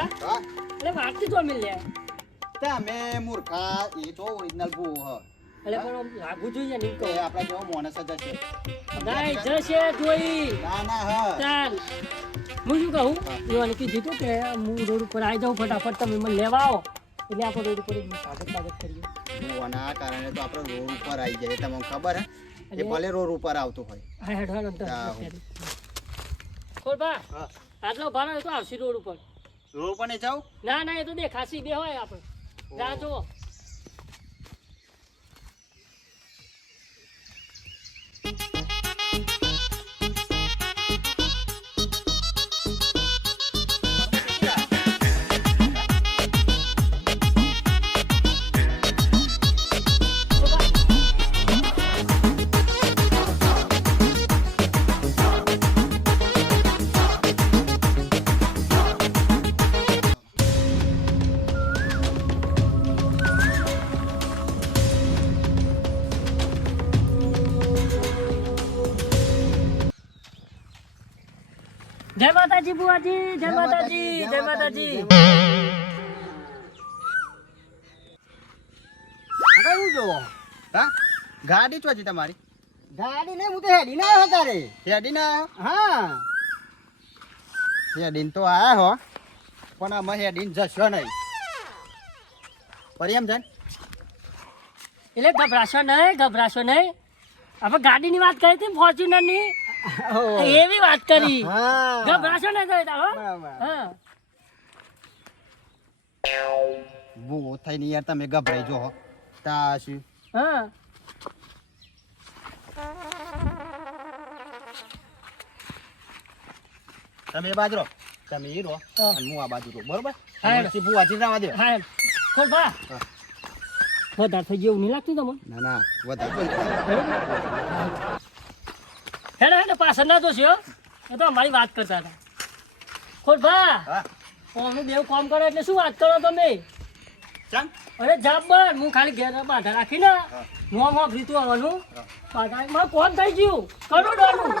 બા હા એટલે વાતથી તો મિલ લે તમે મૂર્ખા એ તો ઓરિજિનલ ભૂ હ એટલે પણ આમ લાગવું જોઈએ ને એ આપણા જેવો માણસ જ હશે ગાય જશે જોઈ ના ના હા ચાલ હું શું કહું એવાને કીધું તું કે હું રોડ ઉપર આવી જાઉં ફટાફટ તમે મને લેવા આવો એટલે આપણે રોડ ઉપર સ્વાગત કરીએ ભૂવાના કારણે તો આપણે રોડ ઉપર આવી જાય તમને ખબર હે એ ભલે રોડ ઉપર આવતો હોય હા હેડ હેડ ખોલ બા આટલો ભાડો તો આવશે રોડ ઉપર રોડ ઉપર નહીં જાવ ના ના એ તો દેખાસી બે હોય આપણે રાહ જુઓ જય માતાજી બુઆજી જય માતાજી જય માતાજી શું જોવો હા ગાડી ચોજી તમારી ગાડી નહીં હું તો હેડી ના આવ્યો તારે હેડી ના આવ્યો હા હેડીન તો આયા હો પણ અમે હેડીન જશો નહીં પર એમ છે એટલે ગભરાશો નહીં આપણે ગાડીની વાત કરી હતી ફોર્ચ્યુનર ની એવી વાત કરી હા ગભરાશો નહીં હો બરાબર હા બહુ થઈને યાર તમે ગભરાઈ જો તાશું હા તમે એ બાજુ રહો તમે એ રહો હા. અને હું આ બાજુ રહું બરોબર હા. પછી ભૂવાજી જવા દે હા ખોલ બા હા. વધારે થઈ જેવું નહીં લાગતું તમને ના ના વધારે હેડે હેડે પાછળ ના તો છે હો. એ તો અમારી વાત કરતા હતા ખોટ ભા હા કોમનું દેવ કામ કરો એટલે શું વાત કરો તમે ચાલ અરે જાબર હું ખાલી ઘેર બાધા રાખીને મોં મોં રીતું આવવાનું હા. બાધા મારે કોમ થઈ ગયું કરોડોનું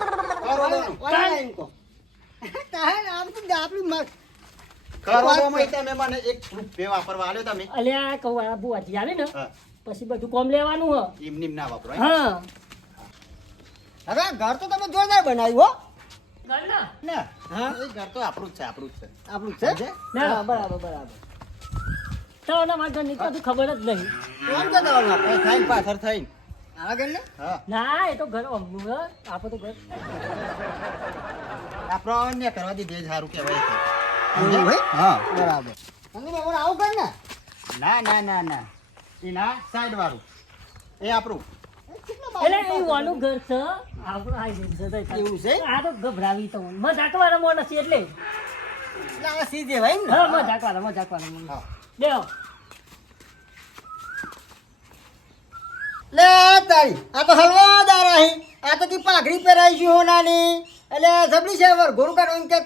કરોડોમાં તમે મને એક રૂપિયા વાપરવા આલ્યો તમે અલ્યા કહું આ બુઆજી આવે ને હા પછી બધું કોમ લેવાનું હ એમ ના વાપરો એમ? હા હવે ઘર તો તમે જોરદાર બનાવ્યું હો ઘરના? ના હા એ ઘર તો આપણું જ છે આપણું જ છે આપણું છે સમજે? ના. હા બરાબર બરાબર તો એના માટે ઘરની તો હજુ ખબર જ નહીં કોણ છે તમારું એ થઈને પાછળ થઈને આ ઘર ને હા ના એ તો ઘર અમનું હ આપણે તો ઘર આપણને કરવા દીધે જ સારું કહેવાય છે એવું હોય? હા બરાબર તમે મને આવું કર ને ના ના ના ના એ ના સાઈડ વાળું એ આપણું એટલે એ વાનું ઘર છે આપણું આ ઘર છે તો એવું છે? આ તો ગભરાવી તો મજાક વાળા માણસ છે એટલે એટલે આ સીધે ભાઈ ને હા મજાક વાળા માણસ હા દેવો લે તારી આ તો હલવાદાર આહી આ તો કી પાઘડી પહેરાઈ છે હોનાની એટલે જબડી છે વર ગોરુ કાઢો કે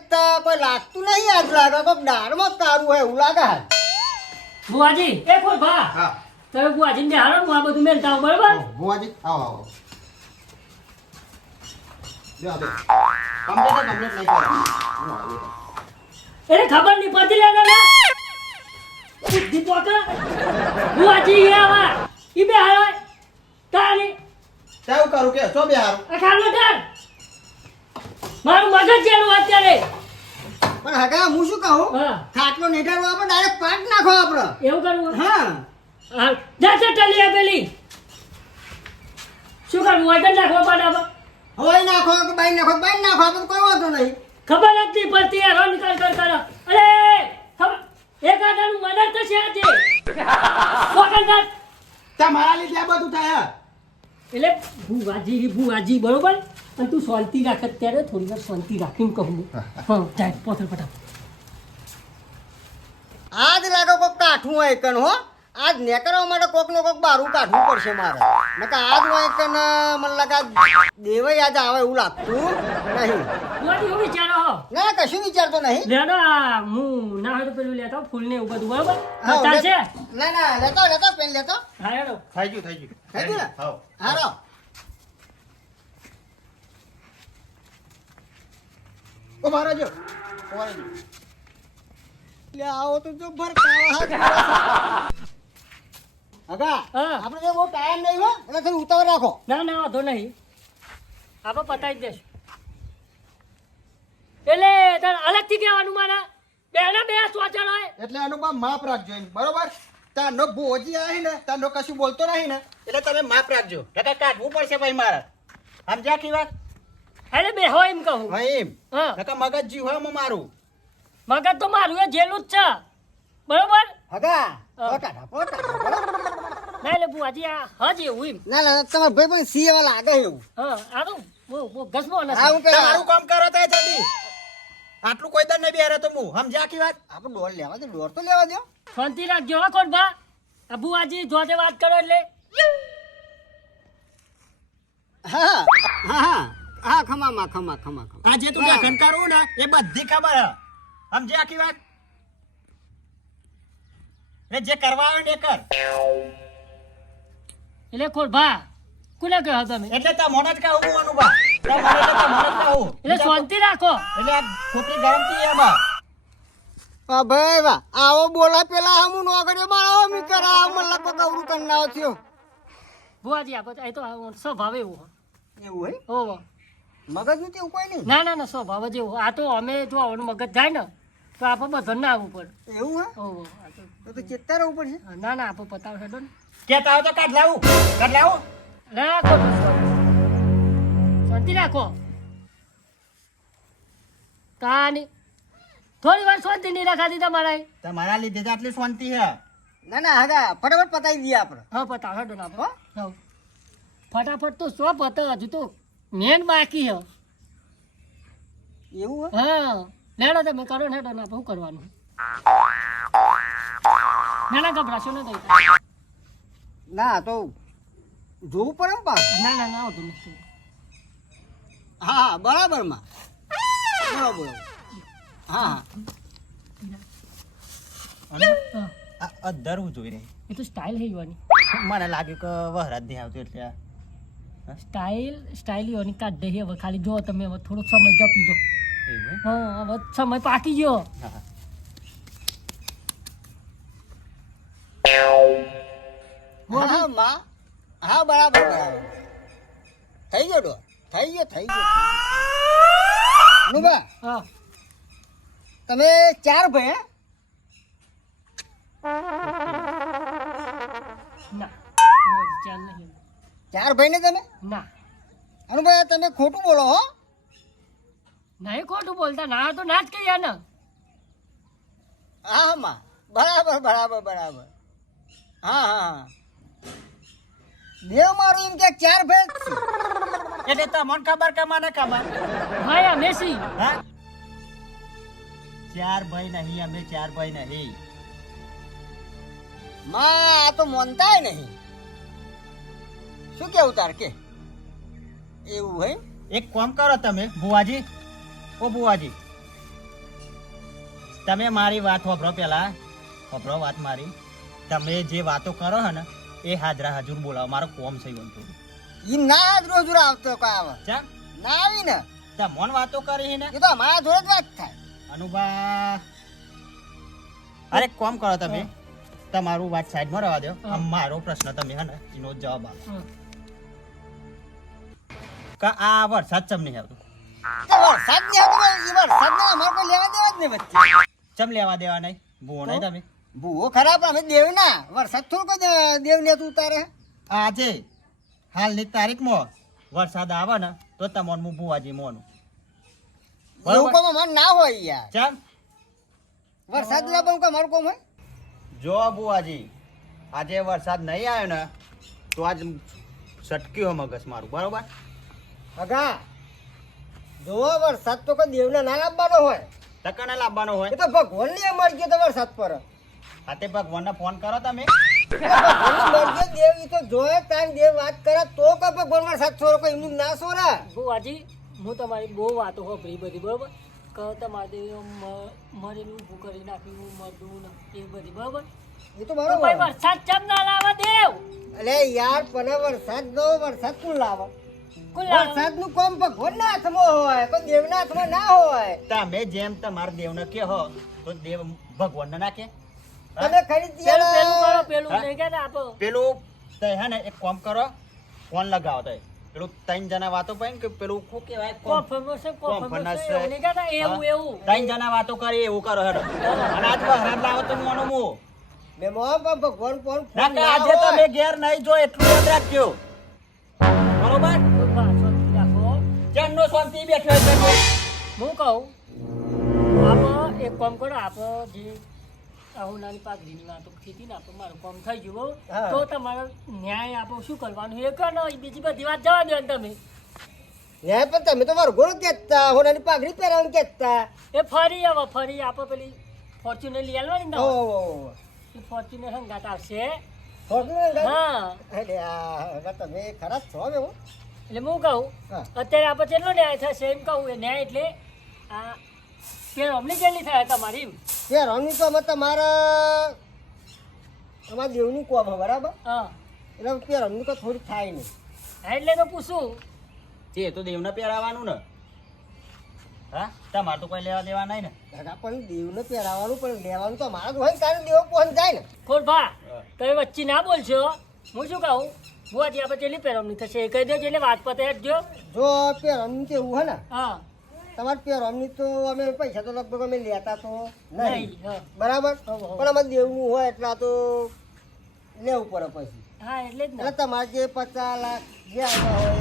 કોઈ લાગતું નહીં આજ લાગે કોક દારમાં તારું હોય એવું લાગે હાલ બુઆજી એ કોઈ ભા હા તમે બુઆજીને બેહાડો હું આ બધું મેલતા આવું બરોબર ભુવાજી આવો આવો જો આ કમ્પ્લીટ નહીં કરો એને ખબર નહીં પડતી લે ને બુદ્ધિ તો કે બુઆજી એ આવા ઈ બેહાડો તારી ચાવ કરું કે છો બે હારું આ ખાનો કર મારું મગજ જેલું અત્યારે પણ હગા હું શું કહું હા ખાટલો નેટાડવો આપણે ડાયરેક્ટ પાટ નાખો આપણે એવું કરવું હા હા જા છે ટલી આપેલી શું કરવું વજન નાખવા પડે આપણે હોય નાખો કે બાઈ નાખો બાઈ નાખો આપણે કોઈ વાંધો નહીં ખબર નથી પડતી આ રન કર કરો અરે ખબર એક આદાનું મદદ તો છે આજે વખત તમારા લીધે આ બધું થાય એટલે ભુવાજી બરોબર અને તું શાંતિ રાખ અત્યારે થોડી વાર શાંતિ રાખીને કહું હા જાય પોતર ફટાફટ આજ લાગે કોક કાઠું હોય કન હો આજ નેકરવા માટે કોક નો કોક બારું કાઢવું પડશે મારે નકા આજ હોય કન મને લાગે દેવાય આજ આવે એવું લાગતું નહીં ભુવાજી હું વિચારો હો ના કશું વિચારતો નહીં લેડો આ હું ના હોય તો પેલું લેતો ફૂલ ને એવું બધું બરોબર હા, ચાલશે ના ના લેતો પેન લેતો હા હેડો થઈ ગયું થઈ ગયું ને? હા હારો ઓ મારા જો લે આવો તો જો ભરકાવા હગા હા. આપણે તો બહુ ટાઈમ નહીં હો એટલે થોડું ઉતાવળ રાખો. ના ના વાંધો નહીં આપણે પતાવી જ દેશું એટલે તારે અલગથી કહેવાનું મારા બેના બે સોચણ હોય એટલે એનું બા માપ રાખજો એમ, બરોબર? તારનો ભોજી આવે ને તારનો કશું બોલતો નહીં ને એટલે તમે માપ રાખજો, નકર કાઢવું પડશે ભાઈ મારે. સમજ્યા કી વાત? એટલે બે હોય એમ કહું હા એમ. હા નકર મગજ જીવ હોય મારું. મગજ તો મારું એ જેલું જ છે બરોબર હગા હા. પોટાડા પોટાડા ના એટલે બુઆજી આ હજ એવું એમ ના ના તમારા ભાઈ પણ સી એવા લાગે એવું. હા આ તો બહુ ગસબો હા નથી હું પેલા તમારું કામ કરો તો જલ્દી. આટલું કોઈ દર નહીં બેરે તો હું સમજ્યા કી વાત? આપણે ડોર લેવા દે, ડોર તો લેવા દો. શાંતિ રાખજો હો કોણ બા આ બુઆજી જોતે વાત કરો એટલે હા હા હા હા ખમામાં ખમા ખમા ખમા આ જે તું લેખન કરવું ને એ બધી ખબર હે. સમજ્યા કી વાત? એટલે જે કરવા આવે ને એ કર. એટલે કોણ ભા કોને કહો તમે એટલે તમને જ કહું હું અનુભવ. તમને જ કહું. એટલે શાંતિ રાખો એટલે આ ખોટી ગરમથી એમાં. હા ભાઈ વાહ આવો બોલા પેલા હમું નો કર્યો મારો મી કરા મને લગભગ કવરું કરનાવ થયો બુઆજી આ તો સ્વભાવ એવું હોય. એવું હે ઓહો મગજ નું તેવું કોઈ નહીં ના ના ના સ્વભાવ જ એવું આ તો અમે જો આવવાનું મગજ જાય ને તો આપણે બધા ના આવવું પડે એવું હે ઓહો આ તો ચેતતા રહેવું પડશે. ના ના આપણે પતાવ હેડો ને કેતા હોય તો કાઢ લાવું. કાઢ લાવું. રાખો શાંતિ રાખો કાની થોડી વાર શાંતિ નહીં રાખાતી તમારે તમારા લીધે જ આટલી શાંતિ છે. ના ના હગા ફટાફટ પતાવી દઈએ આપણે. હા પતાવ હેડો ને આપણે હા ફટાફટ તો શું પતાવ હજુ તો મેન બાકી હે એવું હે હા લેડો તમે કરો ને હેડો ને આપણે શું કરવાનું ના ના ગભરાશો ને થઈ ના તો જોવું પડે ને પાછું. ના ના ના આવતું નથી હા હા બરાબર માં બરાબર હા હા અને હા આ અધરવું જોઈ રહી. એ તો સ્ટાઇલ હે યુવાની મને લાગ્યું કે વહરાજ નહીં આવતું એટલે આ. સ્ટાઇલ યુવાની કાઢ દે હવે ખાલી જો તમે હવે થોડો સમય જપી દો એવું હે? હા હવે સમય પાકી ગયો હા, હા. હા માં હા બરાબર બરાબર થઈ ગયો ડો થઈ ગયો અનુભા હા તમે 4 ભાઈ હે ના ચાલ નહીં 4 ભાઈ ને તમે ના અનુભા તમે ખોટું બોલો હો. નહીં ખોટું બોલતા ના તો ના જ કહીએ ને હા હા માં બરાબર બરાબર બરાબર હા હા હા દેવ મારું એમ કે 4 ભાઈ જ છે. એટલે તમને ખબર કે મને ખબર? ભાઈ આ મેસી હા? 4 ભાઈ નહીં, અમે 4 ભાઈ નહીં. માં આ તો માનતાય નહીં. શું કેવું તાર કે એવું હે એક કામ કરો તમે બુવાજી. ઓ બુવાજી, તમે મારી વાત હોભરો પેલા. હોભરો વાત મારી. તમે જે વાતો કરો હે ને એ હાજરા હાજર બોલાવો. મારો કોમ થઈ ગયું થોડું. ઈ ના જ રોજ આવતો કોઈ આવે ચા ના આવી ને તમોન વાતો કરી ને એ તો અમારા જોડે જ વાત થાય. અનુભા. અરે કોમ કરો તમે, તમારું વાત સાઈડમાં રહેવા દો. હા. મારો પ્રશ્ન તમે હે ને એનો જવાબ આપો. હા. કે આ વરસાદ ચમ નહીં આવતો? તો વરસાદ ને વરસાદ ને અમારે કોઈ લેવા દેવા જ નહીં વચ્ચે. ચમ લેવા દેવા નહીં? ભૂવો નહીં તમે? ભૂવો ખરાબ અમે દેવ ના વરસાદ થોડું કોઈ દેવ ને તું ઉતારે. આજે હાલની તારીખમાં વરસાદ આવે ને તો તમને હું ભુવાજી મોનું. એવું કોમ અમારે ના હોય યાર. ચમ વરસાદ લાવવાનું કોઈ અમારું કોમ હોય. જો ભુવાજી, આજે વરસાદ નહીં આવ્યો ને તો આજ સટક્યું મગજ મારું, બરોબર? અગા જો વરસાદ તો કોઈ દેવને ના લાવવાનો હોય. તકને લાવવાનો હોય એ તો ભગવાનની મરજી તો વરસાદ પર. આ તે ભગવાનને ફોન કરો તમે. ભગવાનની મરજી દેવ ઈ તો જોયે તાન દેવ વાત કરે તો કોઈ ભગવાન વરસાદ છોરો કોઈ એમનું ના છોરા. બુવાજી હું તમારી બહુ વાતો હોભરી બધી બરોબર કે તમારે મરેલું ઊભું કરી નાખ્યું મરદું ને એ બધી બરોબર એ તો તો ભાઈ બરોબર. વરસાદ ચમ ના લાવવા દેવ અલે યાર પણ વરસાદ નો વરસાદ કોણ લાવે. કોણ લાવે? વરસાદનું કામ ભગવાનના હાથમાં હોય કોઈ દેવના હાથમાં ના હોય. તમે જેમ તમારા દેવને કે હો તો દેવ ભગવાનને ના કે તમે ખરીદી પેલું પેલું કરો આલો. પેલું હા? નહીં કે આપો પેલું તે હે ને એક કામ કરો ફોન લગાવો તો પેલું ત્રણ જણા વાતો પાઈ કે પેલું શું કહેવાય કોન્ફર્મેશન કોન્ફરન્સ એવું નહીં કહેતા એવું એવું ત્રણ જણા વાતો કરી એવું કરો હેડો અને આજ બહાર લાવો તો મોનો મો મેં મોં પણ ભગવાન કોણ ના કે આજે તમે ઘેર નહીં જો એટલું યાદ રાખજો બરોબર તો પાછો રાખો ચેનનો શાંતિ બેઠો છે હું કહું આપ એક કામ કરો આપ જે આવું નાની પાઘડીની વાતો કીધી ને આપણે મારું કામ થઈ ગયું હા. તો તમારે ન્યાય આપો શું કરવાનું એ કરો ને બીજી બધી વાત જવા દો ને તમે ન્યાય પણ તમે તો વરઘોડું કહેતા હોનાની પાઘડી પહેરવાનું કહેતા. એ ફરી હવે ફરી આપો પેલી ફોર્ચ્યુનર લઈ આવવાની ને ઓહો. એ ફોર્ચ્યુનર હંગાત આવશે ફોર્ચ્યુનર ગાડી? હા અરે આ હવે તમે ખરા જ છો ને હું. એટલે હું કહું હા. અત્યારે આપણે કેટલો ન્યાય થશે એમ કહું એ ન્યાય એટલે આ પેલો અમલી કેટલી થાય તમારી એમ પહેરવાનું તો અમે તમારા અમારા દેવનું કોમ હે, બરાબર હા એટલે પહેરવાનું તો થોડું થાય નહીં. હા, એટલે તો પૂછું તે તો દેવને પહેરાવાનું ને હા તમારે તો કોઈ લેવા દેવા નહીં ને દાદા પણ દેવને પહેરાવાનું પણ લેવાનું તો મારા જ હોય ને, કારણ દેવ પહોંચ જાય ને. ખોટ ભા તમે વચ્ચે ના બોલશો હું શું કહું હું આજે આપણે કેટલી પહેરવણી થશે એ કહી દેજો એટલે વાત પતે જો જો પહેરવાનું તો એવું હે ને હા તમારે પહેરવાનું તો અમે પૈસા તો લગભગ અમે લેતા તો નહીં, નહીં હા બરાબર હો, હો. પણ અમારે દેવનું હોય એટલા તો લેવું પડે પછી. હા એટલે જ એટલે ને તમારે જે 50 લાખ જે આવ્યા હોય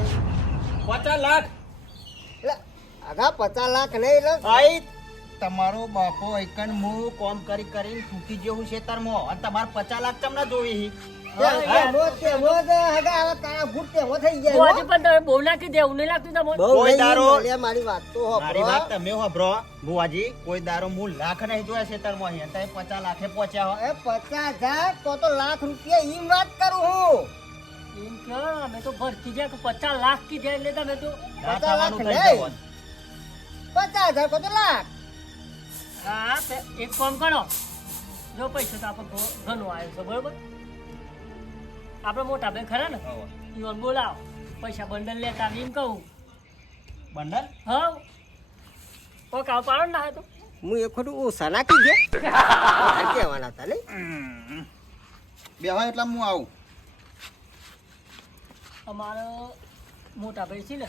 50 લાખ એટલે આગા 50 લાખ નહીં એટલે આઈ તમારો બાપો એકન હું કોમ કરી કરીને તૂટી ગયો હું ખેતરમાં અને તમારે 50 લાખ તમને જોવી હા, યાર. તેમાં જ હગા આવા તારા ભૂત તેમાં થઈ હું જાય આજે હો. પણ તમે બહુ નાખી દેવું નહીં લાગતું તમને બહુ કોઈ નહીં દારો- મળે, મારી વાત તો હોભળો. મારી વાત તમે હોભરો બુવાજી કોઈ દારો હું લાખ નહીં જોયા ખેતરમાં અહીં તમે 50 લાખે પહોંચ્યા હો એ 50,000 તો લાખ રૂપિયા ઈ વાત કરું હું. એમ કે અમે તો ભરતી જાય કે 50 લાખ કીધા એટલે તમે તો ના 50 લાખ થવાનું થઈ નહીં. જવાનું. 50,000 તો લાખ. હા એક કામ કરો જો પૈસા તો આપણે ઘણું આવ્યો છે બરોબર આપણે મોટા ભાઈ ખરા ને હોવે. ઈવન બોલાવો પૈસા બંડલ લેતા આવી એમ કહું બંડલ હા કોક આવ પાડો ને ના હોય તો હું એક ખોટું ઓછા નાખી દે કહેવાના હતા નહીં. બેહો એટલે હું આવું અમારો મોટા ભાઈ છે ને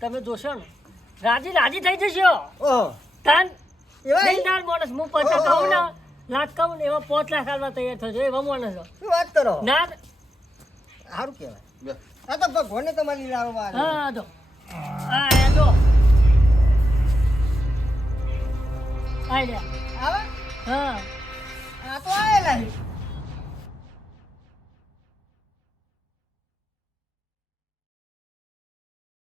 તમે જોશો ને રાજી રાજી થઈ જશો ઓહો તાન એવા નહીં તાન માણસ હું પૈસા કહું ને લાખ કહું ને એવા 5 લાખ હાલવા તૈયાર થજો એવા માણસ છો. શું વાત કરો ના સારું કહેવાય. આ તો ભગવાને તમારી લીલાઓ વાળી. હા જો હા એ જો આઈ લે આવા હા